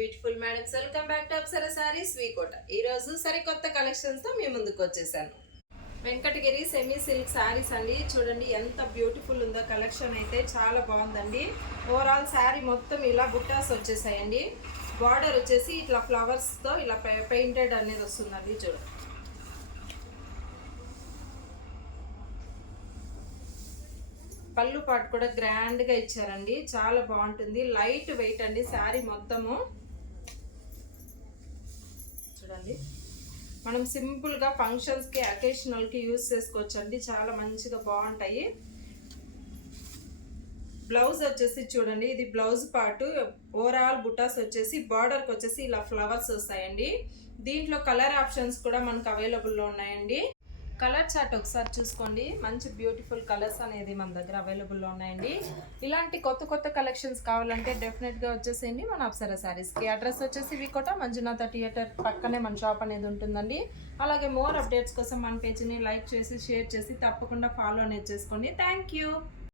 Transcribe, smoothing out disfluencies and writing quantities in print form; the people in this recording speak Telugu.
Beautiful madams, welcome back to Apsara saris V Kota. ఈ రోజు సరికొత్త కలెక్షన్స్ తో మీ ముందుకు వచ్చేసాను. వెంకటగిరి సెమీ సిల్క్ సారీస్ అండి. చూడండి ఎంత బ్యూటిఫుల్ ఉందో కలెక్షన్, అయితే చాలా బాగుందండి. ఓవరాల్ శారీ మొత్తం ఇలా బుట్టాస్ వచ్చేసాయండి. బార్డర్ వచ్చేసి ఇట్లా ఫ్లవర్స్ తో ఇలా పెయింటెడ్ అనేది వస్తుందండి. చూడండి పళ్ళు పాటు కూడా గ్రాండ్గా ఇచ్చారండి, చాలా బాగుంటుంది. లైట్ వెయిట్ అండి శారీ మొత్తము. చూడండి మనం సింపుల్గా ఫంక్షన్స్కి అకేషనల్కి యూజ్ చేసుకోవచ్చు అండి, చాలా మంచిగా బాగుంటాయి. బ్లౌజ్ వచ్చేసి చూడండి, ఇది బ్లౌజ్ పార్ట్. ఓవరాల్ బుటాస్ వచ్చేసి బార్డర్కి వచ్చేసి ఇలా ఫ్లవర్స్ వస్తాయండి. దీంట్లో కలర్ ఆప్షన్స్ కూడా మనకు అవైలబుల్లో ఉన్నాయండి. కలర్ చార్ట్ ఒకసారి చూసుకోండి, మంచి బ్యూటిఫుల్ కలర్స్ అనేది మన దగ్గర అవైలబుల్లో ఉన్నాయండి. ఇలాంటి కొత్త కొత్త కలెక్షన్స్ కావాలంటే డెఫినెట్గా వచ్చేసేయండి మన అప్సరా శారీస్కి. అడ్రస్ వచ్చేసి వికోట మంజునాథ థియేటర్ పక్కనే మన షాప్ అనేది ఉంటుందండి. అలాగే మోర్ అప్డేట్స్ కోసం మన పేజ్ని లైక్ చేసి షేర్ చేసి తప్పకుండా ఫాలో అనేది చేసుకోండి. Thank you.